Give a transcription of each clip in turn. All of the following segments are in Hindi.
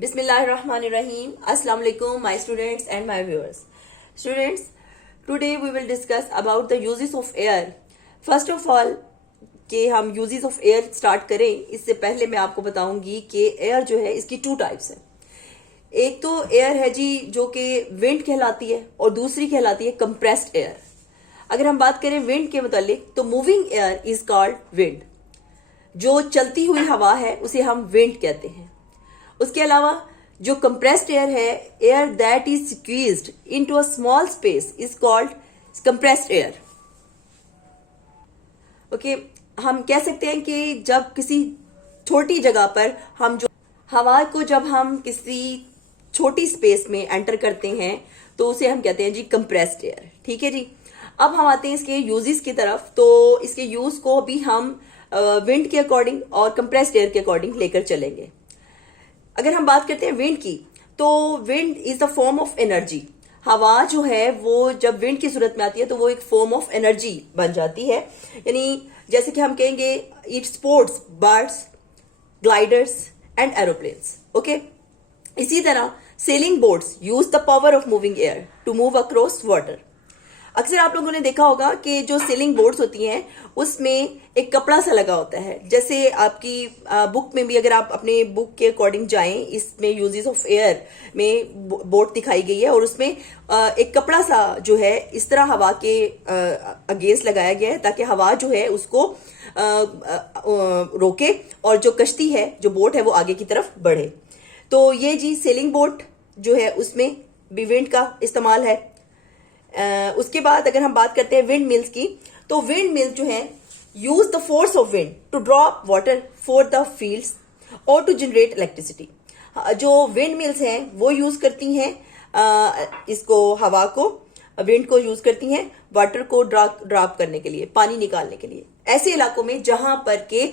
Bismillahirrahmanirrahim. Assalamu alaikum, my students and my viewers. Students, today we will discuss about the uses of air. First of all, कि हम uses of air start करें इससे पहले मैं आपको बताऊंगी कि air जो है इसकी टू टाइप्स है. एक तो एयर है जी जो कि विंड कहलाती है और दूसरी कहलाती है कंप्रेस्ड एयर. अगर हम बात करें विंड के मुतालिक तो moving air is called wind. जो चलती हुई हवा है उसे हम विंड कहते हैं. उसके अलावा जो कंप्रेस्ड एयर है, air that is squeezed into a small space is called compressed air. Okay, हम कह सकते हैं कि जब किसी छोटी जगह पर हम जो हवा को जब हम किसी छोटी स्पेस में एंटर करते हैं तो उसे हम कहते हैं जी कंप्रेस्ड एयर. ठीक है जी. अब हम आते हैं इसके यूजेस की तरफ. तो इसके यूज को भी हम विंड के अकॉर्डिंग और कंप्रेस्ड एयर के अकॉर्डिंग लेकर चलेंगे. अगर हम बात करते हैं विंड की तो wind is the form of energy. हवा जो है वो जब विंड की सूरत में आती है तो वो एक फॉर्म ऑफ एनर्जी बन जाती है. यानी जैसे कि हम कहेंगे it sports birds, gliders and aeroplanes. Okay, इसी तरह sailing boats use the power of moving air to move across water. अक्सर आप लोगों ने देखा होगा कि जो सेलिंग बोट्स होती हैं उसमें एक कपड़ा सा लगा होता है. जैसे आपकी बुक में भी अगर आप अपने बुक के अकॉर्डिंग जाएं, इसमें यूजेस ऑफ एयर में बोट दिखाई गई है और उसमें एक कपड़ा सा जो है इस तरह हवा के अगेंस्ट लगाया गया है ताकि हवा जो है उसको रोके और जो कश्ती है, जो बोट है, वो आगे की तरफ बढ़े. तो ये जी सेलिंग बोट जो है उसमें भी विंड का इस्तेमाल है. उसके बाद अगर हम बात करते हैं विंड मिल्स की तो विंड मिल्स जो है use the force of wind to draw water for the fields और टू जनरेट इलेक्ट्रिसिटी. जो विंड मिल्स हैं वो यूज करती हैं इसको हवा को, विंड को यूज करती हैं वाटर को ड्रॉप करने के लिए, पानी निकालने के लिए. ऐसे इलाकों में जहां पर के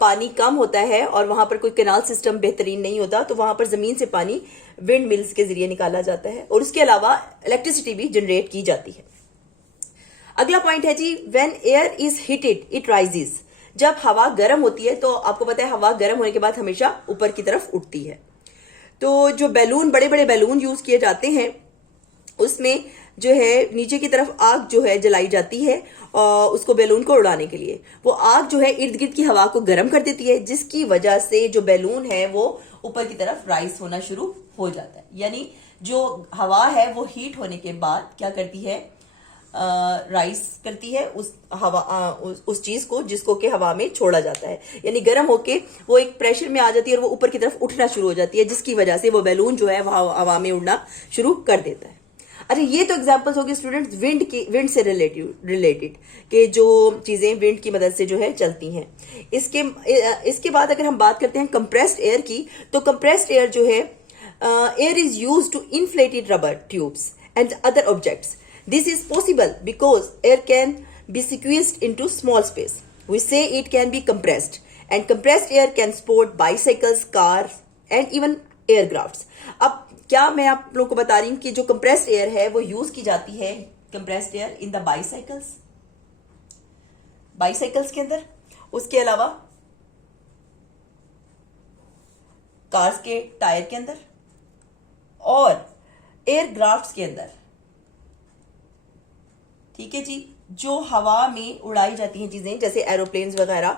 पानी कम होता है और वहां पर कोई कैनाल सिस्टम बेहतरीन नहीं होता तो वहां पर जमीन से पानी विंड मिल्स के जरिए निकाला जाता है और उसके अलावा इलेक्ट्रिसिटी भी जनरेट की जाती है. अगला पॉइंट है जी when air is heated it rises. जब हवा गर्म होती है तो आपको पता है हवा गर्म होने के बाद हमेशा ऊपर की तरफ उठती है. तो जो बैलून, बड़े बड़े बैलून यूज किए जाते हैं उसमें जो है नीचे की तरफ आग जो है जलाई जाती है और उसको बैलून को उड़ाने के लिए. वो आग जो है इर्द गिर्द की हवा को गर्म कर देती है जिसकी वजह से जो बैलून है वो ऊपर की तरफ राइज होना शुरू हो जाता है. यानी जो हवा है वो हीट होने के बाद क्या करती है, राइज करती है उस हवा उस चीज को जिसको कि हवा में छोड़ा जाता है. यानी गर्म होके वो एक प्रेशर में आ जाती है और वो ऊपर की तरफ उठना शुरू हो जाती है जिसकी वजह से वो बैलून जो है वो हवा में उड़ना शुरू कर देता है. अच्छा, ये तो एग्जांपल्स होगी स्टूडेंट्स विंड से रिलेटेड कि जो चीजें विंड की मदद से जो है चलती हैं. इसके बाद अगर हम बात करते हैं कंप्रेस्ड एयर की तो कंप्रेस्ड एयर जो है air is used to inflated rubber tubes and other objects. This is possible because air can be squeezed into small space. We say it can be compressed and compressed air can support bicycles, cars and even aircrafts. अब क्या मैं आप लोगों को बता रही हूं कि जो कंप्रेस्ड एयर है वो यूज की जाती है कंप्रेस्ड एयर इन द बाइसाइकल्स के अंदर, उसके अलावा कार्स के टायर के अंदर और एयरक्राफ्ट्स के अंदर. ठीक है जी. जो हवा में उड़ाई जाती हैं चीजें जैसे एरोप्लेन्स वगैरह,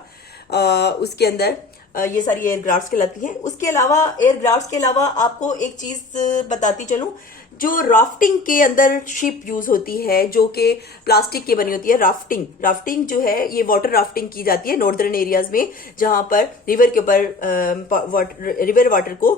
उसके अंदर ये सारी एयरक्राफ्ट्स कहलाती हैं. उसके अलावा एयरक्राफ्ट्स के अलावा आपको एक चीज बताती चलूं, जो राफ्टिंग के अंदर शिप यूज होती है जो कि प्लास्टिक की बनी होती है. राफ्टिंग जो है ये वाटर राफ्टिंग की जाती है नॉर्दर्न एरियाज में जहां पर रिवर के ऊपर रिवर वाटर को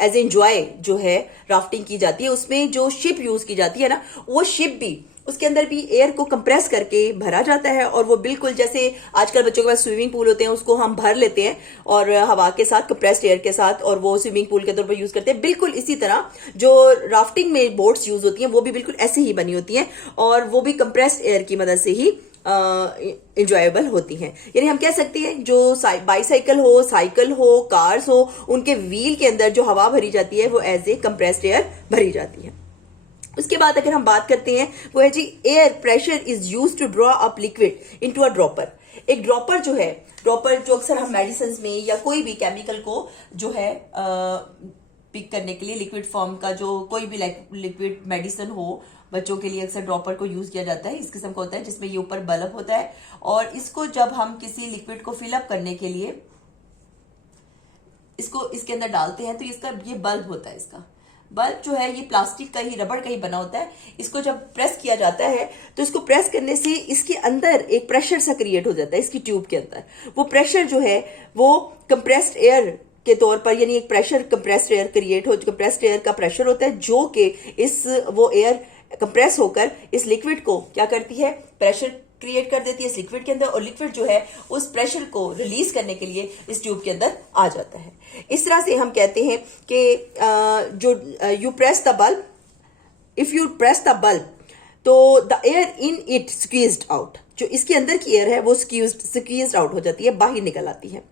एज एंजॉय जो है राफ्टिंग की जाती है. उसमें जो शिप यूज की जाती है ना, वो शिप भी उसके अंदर भी एयर को कंप्रेस करके भरा जाता है और वो बिल्कुल जैसे आजकल बच्चों के पास स्विमिंग पूल होते हैं उसको हम भर लेते हैं और हवा के साथ, कंप्रेस्ड एयर के साथ, और वो स्विमिंग पूल के तौर पर यूज करते हैं. बिल्कुल इसी तरह जो राफ्टिंग में बोट्स यूज होती हैं वो भी बिल्कुल ऐसे ही बनी होती हैं और वो भी कंप्रेस्ड एयर की मदद से ही इंजॉयबल होती हैं. यानी हम कह सकते हैं जो बाईसाइकिल हो, साइकिल हो, कार्स हो, उनके व्हील के अंदर जो हवा भरी जाती है वो एज ए कंप्रेस्ड एयर भरी जाती है. उसके बाद अगर हम बात करते हैं वो है जी air pressure is use to draw up liquid into a dropper. एक ड्रॉपर जो है, ड्रॉपर जो अक्सर हम मेडिसिन में या कोई भी केमिकल को जो है पिक करने के लिए, लिक्विड फॉर्म का जो कोई भी लिक्विड मेडिसिन हो बच्चों के लिए, अक्सर ड्रॉपर को यूज किया जाता है। इस किस्म का होता है जिसमें ये ऊपर बल्ब होता है, और इसको जब हम किसी लिक्विड को फिलअप करने के लिए इसको इसके अंदर डालते हैं तो इसका ये बल्ब होता है। इसका बल्ब जो है ये प्लास्टिक का ही, रबड़ का ही बना होता है। इसको जब प्रेस किया जाता है तो इसको प्रेस करने से इसके अंदर एक प्रेशर सा क्रिएट हो जाता है। इसकी ट्यूब के अंदर वो प्रेशर जो है वो कंप्रेस्ड एयर के तौर पर, यानी एक प्रेशर कंप्रेस्ड एयर क्रिएट हो, कंप्रेस्ड एयर का प्रेशर होता है जो कि इस वो एयर कंप्रेस होकर इस लिक्विड को क्या करती है, प्रेशर क्रिएट कर देती है इस लिक्विड के अंदर, और लिक्विड जो है उस प्रेशर को रिलीज करने के लिए इस ट्यूब के अंदर आ जाता है। इस तरह से हम कहते हैं कि जो you press the bulb, if you press the bulb तो the air in it squeezed out, जो इसके अंदर की एयर है वो स्क्वीज्ड आउट हो जाती है, बाहर निकल आती है।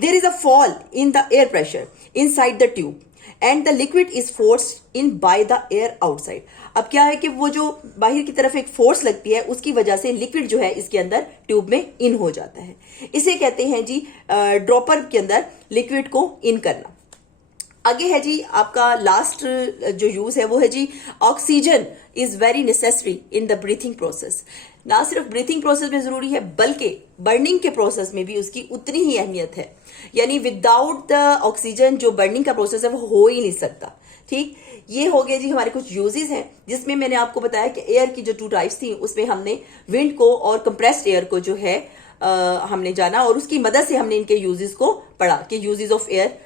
There is a fall in the air pressure inside the tube and the liquid is forced in by the air outside. अब क्या है कि वो जो बाहर की तरफ एक फोर्स लगती है उसकी वजह से लिक्विड जो है इसके अंदर ट्यूब में इन हो जाता है। इसे कहते हैं जी ड्रॉपर के अंदर लिक्विड को इन करना। आगे है जी आपका लास्ट जो यूज है वो है जी oxygen is very necessary in the breathing process. ना सिर्फ ब्रीथिंग प्रोसेस में जरूरी है बल्कि बर्निंग के प्रोसेस में भी उसकी उतनी ही अहमियत है। यानी विदाउट द ऑक्सीजन जो बर्निंग का प्रोसेस है वो हो ही नहीं सकता। ठीक, ये हो गए जी हमारे कुछ यूजेस हैं जिसमें मैंने आपको बताया कि एयर की जो 2 टाइप्स थी उसमें हमने विंड को और कंप्रेस्ड एयर को जो है हमने जाना, और उसकी मदद से हमने इनके यूजेस को पढ़ा कि यूजेस ऑफ एयर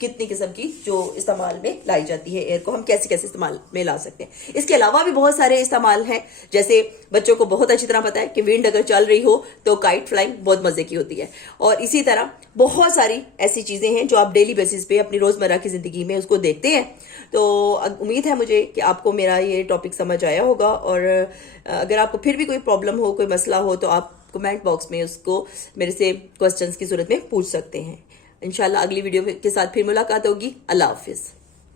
कितनी किस्म की जो इस्तेमाल में लाई जाती है, एयर को हम कैसे कैसे इस्तेमाल में ला सकते हैं। इसके अलावा भी बहुत सारे इस्तेमाल हैं, जैसे बच्चों को बहुत अच्छी तरह पता है कि विंड अगर चल रही हो तो काइट फ्लाइंग बहुत मजे की होती है, और इसी तरह बहुत सारी ऐसी चीजें हैं जो आप डेली बेसिस पे अपनी रोजमर्रा की जिंदगी में उसको देखते हैं। तो उम्मीद है मुझे कि आपको मेरा ये टॉपिक समझ आया होगा, और अगर आपको फिर भी कोई प्रॉब्लम हो, कोई मसला हो तो आप कमेंट बॉक्स में उसको मेरे से क्वेश्चंस की सूरत में पूछ सकते हैं। इंशाल्लाह अगली वीडियो के साथ फिर मुलाकात होगी। अल्लाह हाफिज।